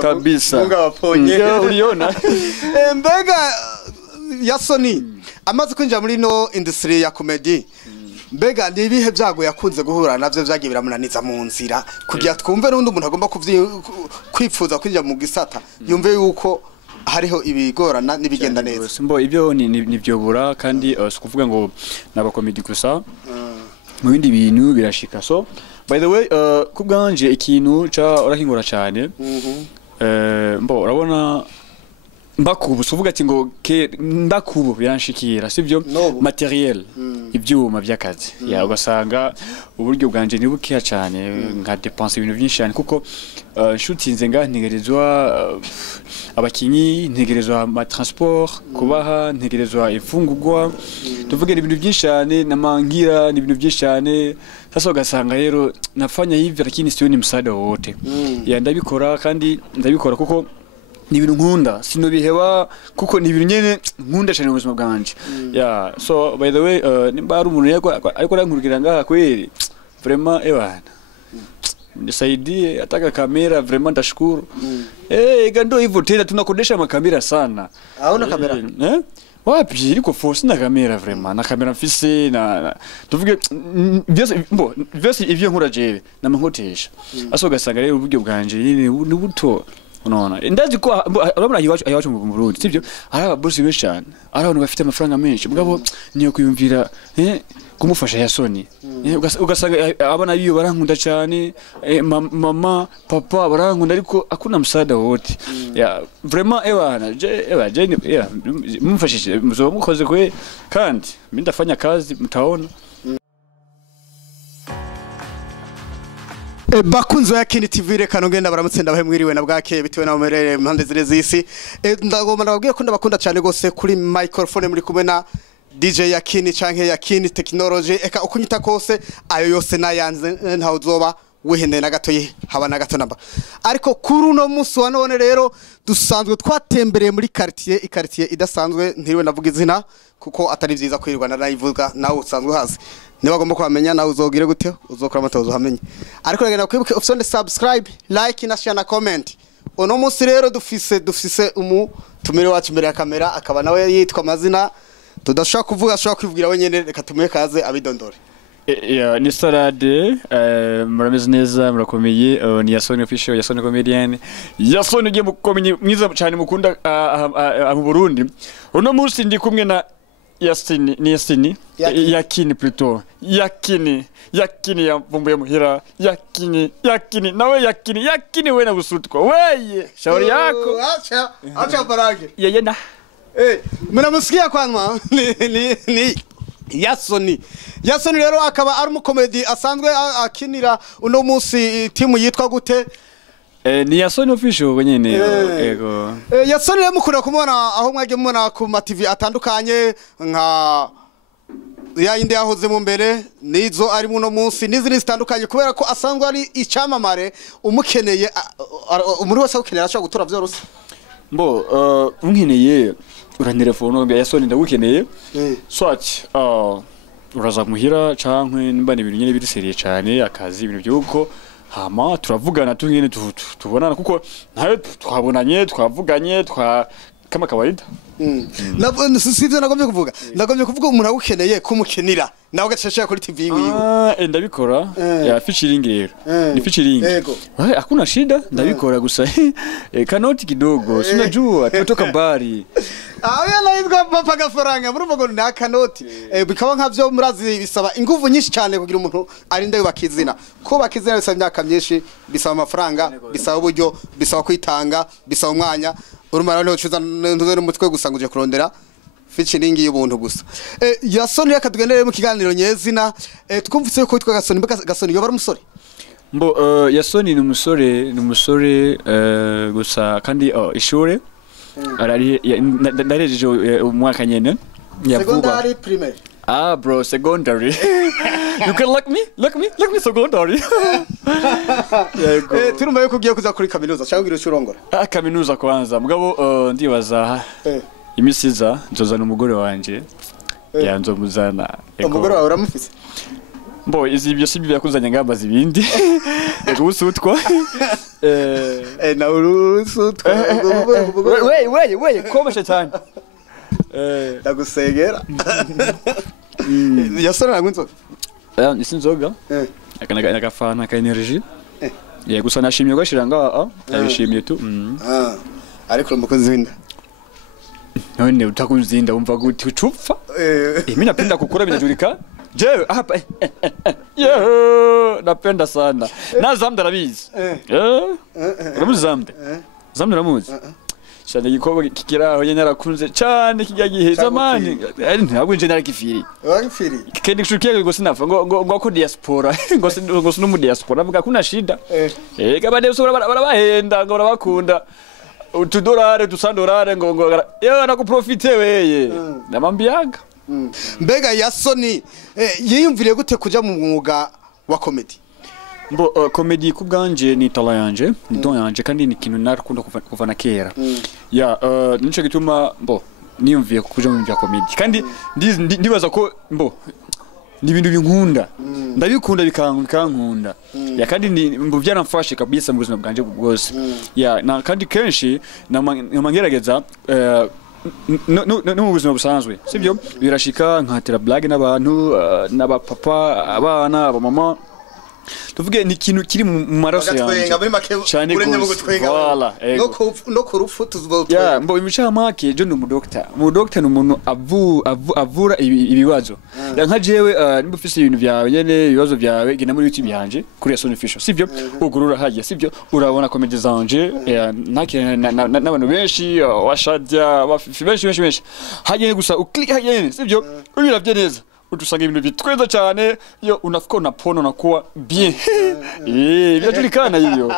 kabisa munga waponye uliona mbega Yasoni amaze kwinjira muri no industry ya comedy mbega nibihe byago yakunze guhura navyo vyagiye biramunaniza mu nzira kugira twumve n'undi umuntu agomba kwipfuza kwinjira mu gisata yumve yuko hariho ibigorana nibigenda neza mbo ibyo nivyobura kandi kuvuga ngo n'abakomedi gusa mu bindi bintu birashika so by the way kubwanje ikintu ca urahingura cyane mbo urabona mbakubu suvuga ati ngo mbakubu biranshikira sivyo materiel ibyuma by'akazi ya ugasanga uburyo bwanje ni bukiya cyane nka dépense ibintu byinshi cyane kuko nshutinze nga ntegerezwa abakinyi ntegerezwa ama transport kubaha ntegerezwa ifungurwa tuvuge ibintu byinshi cyane namangira ibintu byinshi cyane sasa ugasanga rero nafanya hivi lakini sioni msaada wote ya ndabikora kandi ndabikora kuko ni ibintu nkunda sinobiheba kuko ni ibintu nyene nkunda cyane mu buzima bwanje yeah so by the way nimba ari umuntu ariko rankurikira ngaha kweli vraiment ewana nisaidie ataka kamera vraiment ndashukuru gando hivyo tena tunakodesha makamera sana hauna kamera wapi iliko force na kamera vraiment na kamera mfise na tuvuge vyose ivyo nkora jewe na mahotesha aso gasanga rero uburyo bwanje ni buto unaona ndazi ko urabona ayiwacu mu Burundi sivyo ari ababosi benshi cyane ari abantu bafite amafaranga menshi mugabo niyo kuyumvira kumufasha Yasoni ugasanga abana biyo barankunda cyane mama papa barankunda ariko akuna msaada wote ya vraiment je mumfashije muzo mukoze kwe kandi ndafanya kazi mtaona bakunzo ya Kini TV rekano ngenda baramutse ndabahe mwiriwe na bwake bitewe na merere impande zire zisi ndagomba ndababwiye ko ndabakunda cyane gose kuri microphone muri kumwe na DJ ya Kini canke ya Kini technology eka ukunyita kose ayo yose nayanze ntaho uzoba wihende na gato haba na gato namba ariko kuri uno musi wa none rero dusanzwe twatembereye muri quartier idasanzwe ntiriwe navuga izina kuko atari vyiza kwirirwa narayivuga nawe usanzwe hazi niba agomba kwamenya nawe uzogire gute uzokora amatozo hamenye ariko ragenda kwibuke option subscribe like na share na comment uno musi rero dufise tumire wacu imbere ya kamera akaba nawe yitwa amazina tudashaka kuvuga ashaka kwivugira wenyene reka tumuye kaze abidondore ni Salade murameze neza murakomeye ni Yasoni official Yasoni comedian Yasoni ugiye mukomeye mwiza cyane mukunda mu Burundi uno musi ndi kumwe na Yasini Yakini plutôt Yakini yavumbuye muhira Yakini nawe Yakini we na busutwa weye shauri yako acha barage yeye na mnamusikia kwanza ni Yasoni rero akaba ari umukomedi asanzwe akinira uno musi timu yitwa gute ni Yasoni official nyene yego Yasoni rero mukunda kumubona aho mwage mubona ku ma TV atandukanye nka ya inde yahoze mu mbere nizo ari muno munsi n'izindi zitandukanye kubera ko asanzwe ari icamamare umukeneye umuri wese ukenera ashobora gutora byoroshye mbo unkeneye urantelefone Yasoni ndagukeneye swatch uraza muhira cankwe nimba ni ibintu nyene biri seriye cyane akazi ibintu byuko hama turavugana tungene tubonana kuko nayo twavuganye kama kawaida sivyo nagomye kuvuga umuntu agukeneye kumukenira nawe gacashya kuri TV wiwe ndabikora ya featuring rero ni featuring hakuna shida ndabikora gusa kanoti kidogo sinajua tutoka mbali naitwa papa gafaranga muri ngo na kanoti bikaba nkavyo murazi bisaba inguvu nyinshi cyane kugira umuntu arinde bakizina ko bakizina bisaba imyaka myinshi bisaba amafaranga bisaba uburyo bisaba kwitanga bisaba umwanya urumara no cuza ntuze n'umutwe gusanguje kurondera featuring y'ubuntu gusa Yasoni yakatugendereye mu kiganiro nyezina twumvise ko witwa Gasoni yoba ari umusore mbo Yasoni ni umusore gusa kandi ishure arari ndarejeje umwaka nyene secondary primary bro secondary you can look me secondary turumva yuko ugiye kuza kuri kaminuza cyangwa ngiro cyurongora kaminuza kwanza mugabo ndibaza imisiza nzozana umugore wanje yanzomuzana umugore wawe uramufise Mbo izi byose byakuzanya ngamba zibindi. Ego usutwa. Na urusutwa. We komesha cyane. Ndagusegera. Yasora nagwinzo. Isi nzoga. Akana ka energy. Yego gusa nashimye gashira nga yabishimiye tu. Ariko umukozi winda. None utakunzinda wumva guti ucupfa? Mimi napenda kukula binajulika. Je, hapa. Napenda sana. Na Zamda rabizi. Uramuzi Zamda? Zamda uramuzi? Cyane gikobo kikiraho yene narakunze cyane kijya gihe zamani. Ntabwo nje narakifiri. Wakifiri. Kendi kushukia ngo sinafa ngo ko diaspora. Ngo sino mu diaspora vuga kuna shida. Kabade usura barabahenda ngo barabakunda. Utudolare tusandolare ngo yo nakuprofite weye. Namambiyaga. Mbega Yasoni yiyumviriye gute kuja mu mwuga wa comedy? Mbo comedy kubganje ni tala yanje, ni don yanje kandi ni kintu narakunda kuva na kera. Ya nico gituma mbo niyumviye kuja mu bya comedy. Kandi ndibaza ko mbo ni ibintu binkunda. Ndabikunda bikankunda. Ya kandi mbo byaramfashe kabisa mu buzima bwanje bwose. Ya na kandi kenshi namangerageza no mu buzima busanzwe sibyo birashika nkatera blague n'abantu n'abapapa abana abamama tuvuge ni ikintu kiri mu maraso yanjye cyane voilà no kurufu tuzo ya mbo imicamake je mu doctor ni umuntu avura ibibazo nka jewe nimba ufise ibintu byawe nyene ibibazo byawe gena muri YouTube yanje kuri Yasoni Official sibyo ugurura hagiye sibyo urabona comedy zanje n'abantu benshi washadia benshi hagiye gusa uklik hagiye sibyo ubiravye neza utusanga ibintu bitweza cyane yo unafika unapono nakuwa bien byajulikana hiyo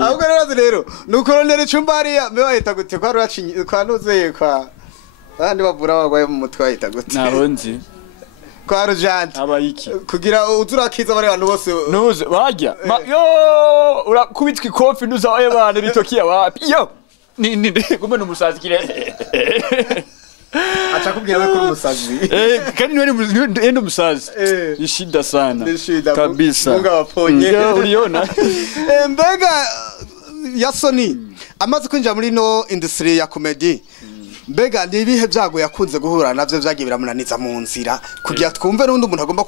ahubwo rero nukoronere Chumbariya mbe wahita gute kwa rwacinyi kwa nuze kwa bandi bavura abagwaye mu mutwe wahita gute nabonzi kwa Rujant abayiki kugira uzurakiza bari abantu bose nuze bajya yo urakubitwa ikofi nuza abana bitokiya wapi yo ni gumwe numusazi kire Achakubwira we kuri umusazi. Kandi niwe umusazi. Ni shida sana. Kabisa. Munga waponye. Uliona? Mbega Yasoni amaze kwinjira muri no industry ya comedy. Mbega ni ibihe byago yakunze guhura navyo byagiye biramunaniza mu nzira kugira twumve n'undi umuntu agomba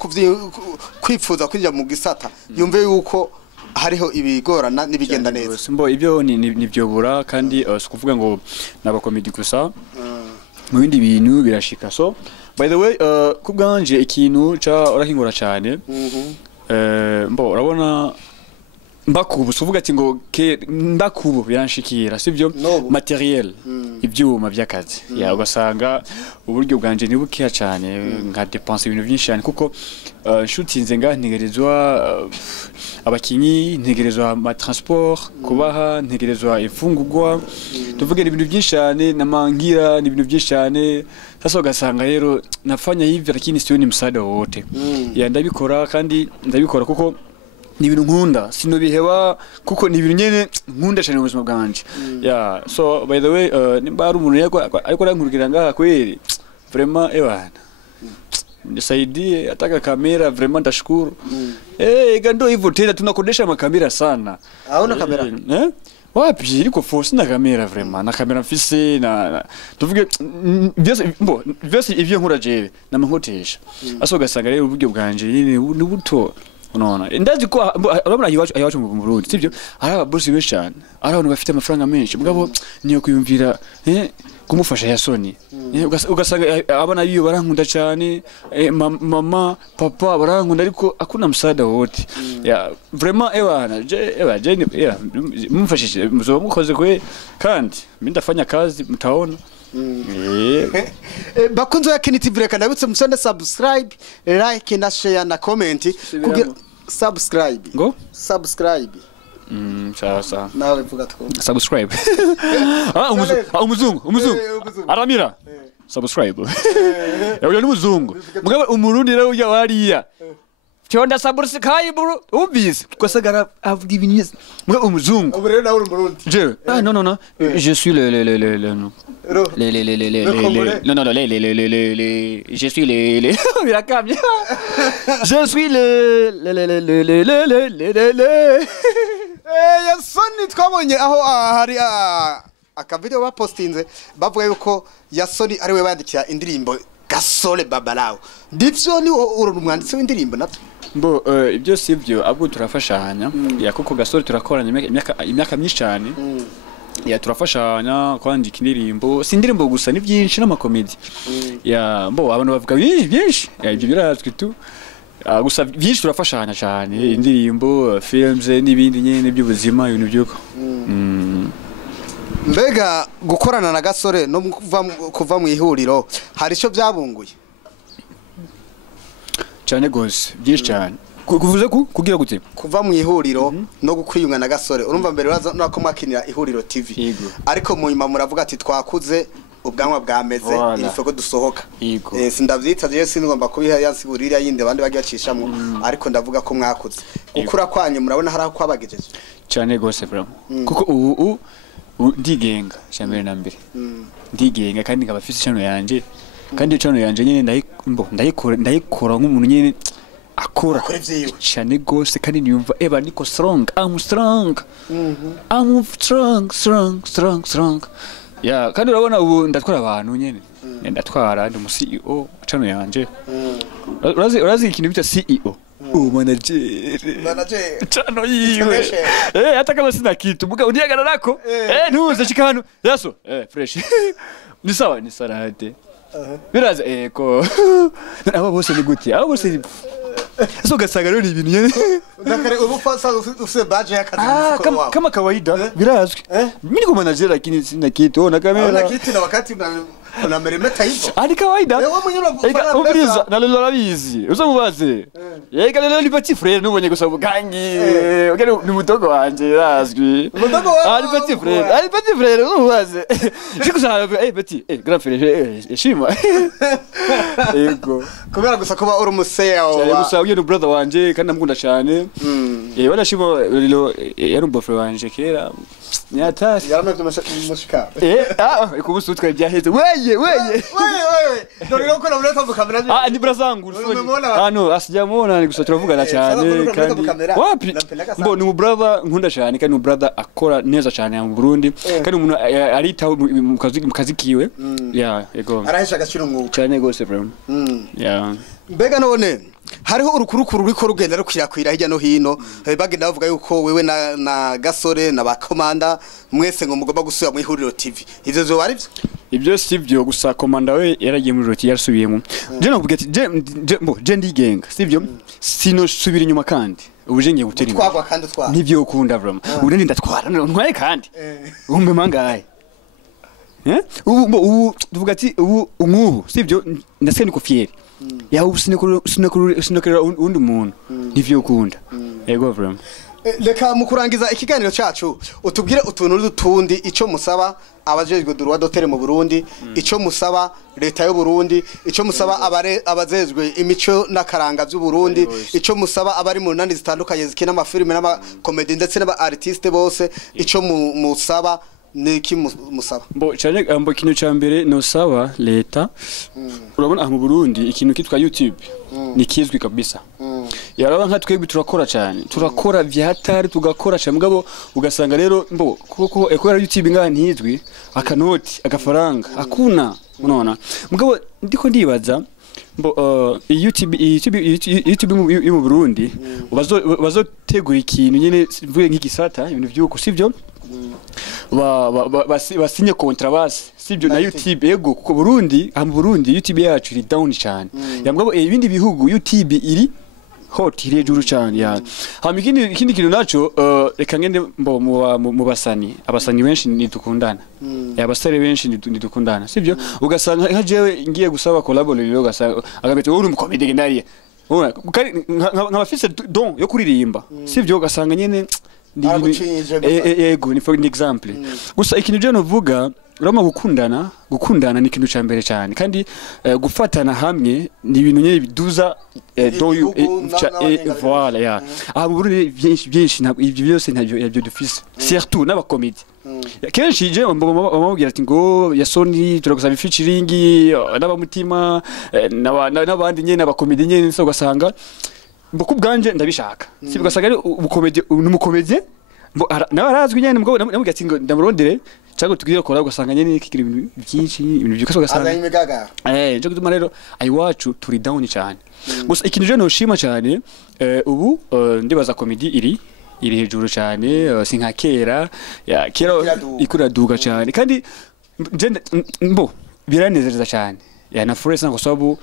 kwipfuza kwinjira mu gisata yumve yuko hariho ibigorana nibigenda neza. Mbo ibyo ni byobura kandi kuvuga ngo nabakomedi gusa. Mu bindi bintu birashika so by the way kubganje ikintu cha orahingura cyane mbo urabona mbakubu suvuga ati ngo mbakubu biranshikira sivyo materiel ibyuma byakazi ya ugasanga uburyo bwanje ni bukiya cyane nka dépense ibintu byinshi cyane kuko nshutinze nga ntegerezwa abakinyi ntegerezwa ama transport kubaha ntegerezwa ifungurwa tuvuge ibintu byinshi cyane namangira ni ibintu byinshi cyane sasa ugasanga rero nafanya hivi lakini sioni msaada wote ya ndabikora kandi ndabikora kuko ni ibintu nkunda sinobiheba kuko ni ibintu nyene nkunda cyane mu buzima bwanje ya so by the way nimba ari umuntu ariko rankurikira ngaha kweli vraiment ewana nisaidie ataka kamera vraiment ndashukuru gando hivyo tena tunakodesha makamera sana hauna kamera wapi iliko force na kamera vraiment na kamera mfise na tuvuge vyose ivyo nkora jewe na mankotesha aso gasanga rero uburyo bwanje ni buto unaona ndazi ko urabona ayiwacu mu Burundi sivyo ari ababosi benshi cyane ari abantu bafite amafaranga menshi mugabo niyo kuyumvira kumufasha Yasoni ugasanga abana biyo barankunda cyane mama papa barankunda ariko akuna msaada wote ya vraiment je mumfashije muzo mukoze kwe kandi ndafanya kazi mtaona bakunzo ya Kenny TV reka ndabutse musonde subscribe like na share na comment kugira subscribe ngo subscribe sawa nawe vuga two subscribe umuzungu aramira subscribe yawe ni umuzungu mugabe umurundi rero ujya wariya cyonda subscribe ubise kwasagara avuga ibintu mugabe umuzungu ubu rero nawe uri umurundi je non je suis le Non, non, non, je suis les. Il a cambié. Je suis Yasoni twabonye aho hari akavideo bapostinze bavuga yuko Yasoni ari we bandikira indirimbo Gasore Babalawo. Ndivyo ni uri umwanditsi w'indirimbo natwe. Mbo ibyo sivyo abwo turafashanya ya kuko Gasore turakorana imyaka myinshi cyane. Ya turafashanya kwandika indirimbo si indirimbo gusa ni byinshi n'amakomedi ya mbo abantu bavuga byinshi ibyo birazwi tu gusa byinshi turafashanya cyane indirimbo films n'ibindi nyene by'ubuzima ibintu byuko mbega gukorana na Gasore no kuva mu ihuriro hari ico byabunguye cyane gose byinshi cyane kuvuze kugira gute kuva mu ihuriro no gukwiyunga na Gasore urumva mbere urako mwakinira ihuriro TV ariko mu nyuma muravuga ati twakuze ubwanwa bwameze ifoko dusohoka sindavyita je singomba kubiha yansigurira yinde abandi bagi bacishamwe ariko ndavuga ko mwakuze gukura kwanye murabona hari aho kwabagejeje cyane gose bro kuko ubu ndigenga cyambere na mbere ndigenga kandi ngabafise channel yanje kandi channel yanje nyene ndayikora nk'umuntu nyene akora cyane gose kandi nyumva eba niko strong I'm strong ya kandi urabona ubu ndatwara abantu nyene ndatwara ndi mu CEO channel yanje urazi ikintu bita CEO manager channel yiwe hata kama sina kitu buga uniagana nako ntuze shika hano yaso fresh ni sawa ni sarade biraza ko aba bose ni guti aba bose so gasanga rero ibintu nyene ndakare ubu fasa ufise badge y'akazi kama kawaida birazwi mimi niko manager lakini sina kitu na kamera na kitu na wakati unameremeta hivyo hadi kawaida ubiriza na lelo labizi uzamubaze yega lelo ni petit frère nubonye gusa bugangi ugere ni mudogo wanje razwi mudogo ari petit frère uzamubaze shikusa petit grand frère shima ego kubera gusa kuba uri umuseya gusa uye no brother wanje kandi namukunda cyane wala shimo lelo yari umbofe wanje kera nyatari yaramevye mushika ikubusu twajyaheze weye Dorero ko nabuleta mu kamera ni brazangu no asijamona ni gusa turavugana cyane kandi wapi mbo ni mu brother nkunda cyane kandi mu brother akora neza cyane mu Burundi kandi umuntu aritaho mu kazi kiwe ya ego arahisha agaciro mwuka cyane gose bro ya mbega none hariho urukurukuru riko rugenda rukwirakwira hirya no hino bagenda bavuga yuko wewe na Gasore na bakomanda mwese ngo mugomba gusubira mu ihuriro TV ivyo zo bari byo ibyo sivyo gusa komanda we yaragiye muri roti yarasubiyemo je novuga ati je ndigenga sivyo sino subira inyuma kandi ubuje ngiye gutera twagwa kandi twara nivyo ukunda bro ubu ndatwara ntwaye kandi umbe mangaye ubu tuvuga ati ubu umubu sivyo ndase niko fieri ya ubu sinokorera undi muntu nivyo ukunda yego bro Leka mukurangiza ikiganiro cyacu utubwire utuntu n'utundi ico musaba abajejwe duruwa dotere mu Burundi ico musaba leta y'u Burundi ico musaba abazejwe imico nakaranga by'u Burundi ico musaba abari mu nandi zitandukanye zikina amafilme n'amakomedi ndetse n'aba artiste bose ico musaba niki musaba mbo cyane ikintu cya mbere no saba leta urabona mu Burundi ikintu kitwa YouTube ni kizwi kabisa yaraba nka twebwe turakora cyane turakora vyahatari tugakora cyane mugabo ugasanga rero mbo kuko ekora YouTube ngana ntizwi akanoti agafaranga akuna unaona mugabo ndiko ndibaza mbo YouTube mu Burundi bazotegura ikintu nyene mvuye nk'igisata ibintu byuko sivyo basinye kontrabase sibyo na YouTube ego kuko Burundi mu Burundi YouTube yacu iri down cyane yambwa ibindi bihugu YouTube iri hot irejuru cyane ya ikindi kintu naco reka ngende mbo mu basani abasani benshi nidukundana abasare benshi nidukundana sibyo ugasanga nka jewe ngiye gusaba collabo rero ugasanga agabete uri mu comedy gendariye nk'abafise don yo kuririmba sibyo ugasanga nyene ego ni for example gusa ikintu je novuga urama gukundana ni ikintu cya mbere cyane kandi gufatana hamwe ni ibintu nyine biduza voilà ya Burundi byinshi ibyo byose ntabyo dufise surtout n'abakomedi kenshi je bamubwira ati ngo ya Sony turagusaba featuring n'abamutima n'abandi nyene abakomedi nyene so gasanga mbo kubganje ndabishaka si ugasanga ari ubukomedi n'umukomedi mbo nabarazwi nyene mugabo namubwira ati ngo ndamurondere cyangwa tugire kora ugasanga nyene kigira ibintu byinshi ibintu byose ugasanga nje gutuma rero ayiwacu turi down cyane gusa ikintu je no shima cyane ubu ndibaza komedi iri hejuru cyane sinka kera ya kera ikuraduga cyane kandi mbo biranezereza cyane ya na foresa ngo sababu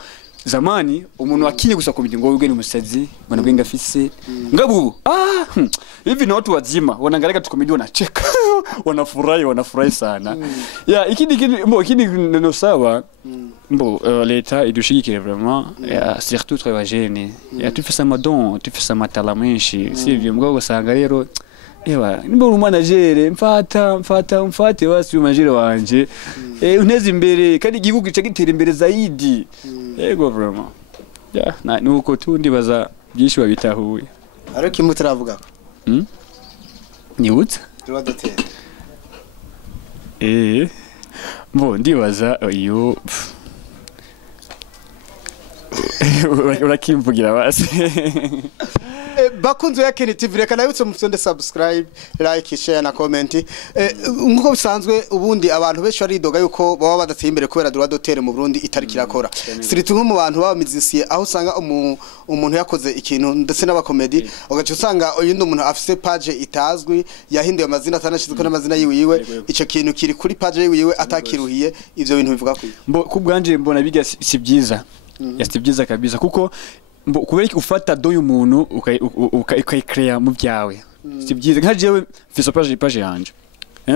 zamani umuntu akinye gusa komedi ngo ubwe ni umusazi bana bwenga afise ngabu hivi na watu wazima wanaangalia tu komedi wanacheka wanafurahi sana ya ikindi no sawa mbo leta idushigikire vraiment ya surtout très jeune ya tu fais ça madon tu fais ça matala menshi sivyo mugabo gusanga rero ewa nimba manager mfate wasi umajire wanje uneze imbere kandi igihugu cyagitera imbere zaidi yego vraiment ya nuko tu ndibaza byinshi babitahuye ariko imutaravuga ni utsa tubadote mbo ndibaza iyo urakimvugira basi bakunze ya Kenny TV reka nabitse mufite subscribe like share na comment nkuko bisanzwe ubundi abantu benshi baridoga yuko baba badateye imbere kubera droit d'auteur mu Burundi itariki rakora siritu nko mu bantu baba musicien aho usanga umuntu yakoze ikintu ndetse n'abakomedi ugaca usanga uyindi umuntu afise page itazwi yahinduye amazina atanashizwe n'amazina yiwe ico kintu kiri kuri page yiwe atakiruhiye ivyo bintu bivuga kubwanje mbona biga si byiza yasibyiza kabisa kuko kubera ufata do y'umuntu ukayicrea mu byawe sibyiza nka jewe mfise page yanje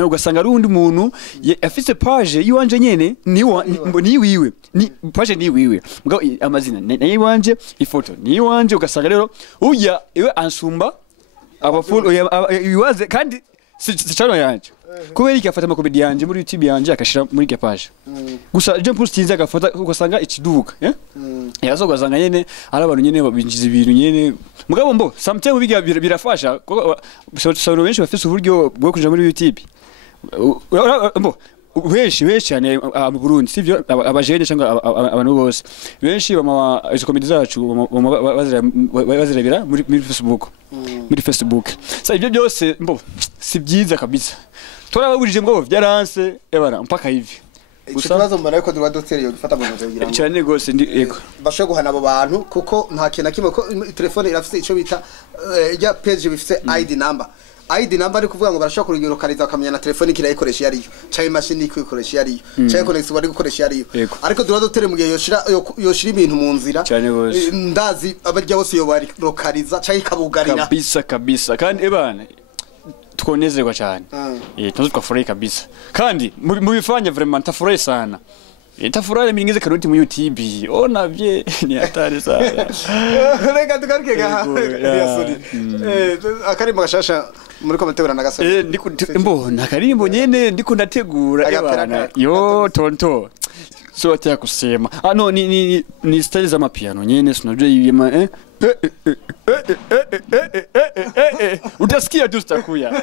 ugasanga ari undi muntu afise page yiwanje nyene ni wiwe ni page ni wiwe mugabo amazina ni wanje ifoto ni wanje ugasanga rero uya iwe ansumba abafulu yiwaze kandi si channel yanje kubera iki afata amakomedi yanje muri YouTube yanje akashira muri ya page gusa je postinze agafata ugasanga ikiduka yazo ugasanga nyene ari abantu nyene babinjiza ibintu nyene mugabo mbo sometimes biga birafasha so benshi bafise uburyo bwo kuja muri YouTube mbo benshi cyane mu Burundi sivyo abajene cyangwa abantu bose benshi bama izo komedi zacu bazirabira muri Facebook sa ibyo byose mbo si byiza kabisa turababurije ngo byaranse ebara mpaka hivi Ikibazo mbona yuko droit d'auteur yo gifata mu nzo bigira cyane gose ndi ego basho guhana abo bantu kuko nta kintu kimwe ko telefone irafite ico bita ya page bifite ID number ID number ari kuvuga ngo barashaka kurugirokariza akamenya na telefone kirayikoresha yariyo cyangwa machine ikikoresha yariyo cyangwa connection bari gukoresha yariyo ariko droit d'auteur mu gihe yoshira ibintu mu nzira ndazi abarya bose yo bari lokariza cyangwa ikabugarira kabisa kandi ebana tukonezerwa cyane tuzo twafurahi kabisa kandi mu bifanya vraiment tafurahi sana tafurahi mingize karoti mu YouTube navye ni hatari sana reka tugaruke yasuri akarimbo gashasha muri komentegura nagasore mbo nakarimbo nyene ndiko ndategura ebana yo tonto so atya kusema no ni style za mapiano nyene sinajua yima utasikia tu stakuya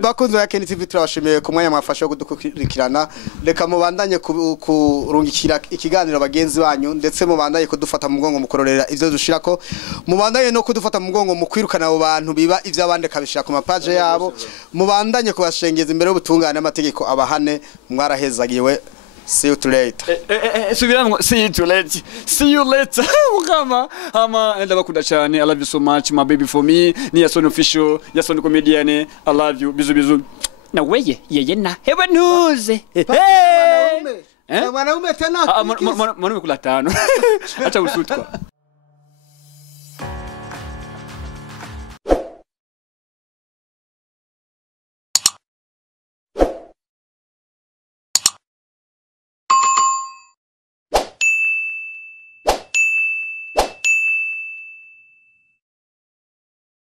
bakunze ya Kenny TV turabashimiye ku mwanya mwafashe wo kudukurikirana reka mubandanye kurungikira ikiganiro bagenzi banyu ndetse mubandanye kudufata mu mugongo mukororera ivyo dushirako mubandanye no kudufata mu mugongo mu kwirukana abo bantu biba ivyo abandi kabishira ku mapage yabo mubandanye kubashengeza imbere y'ubutungane amategeko abahane mwarahezagiwe. See you later. See you later. See you later. Ukama ama ndabakunda cyane. I love you so much my baby for me. Ni Yason official, Yason comedian. I love you. Bizu bizu. Na weye yeye na hewa nuze. Mwanaume tena. Mwanaume kula tano. Acha usutwa.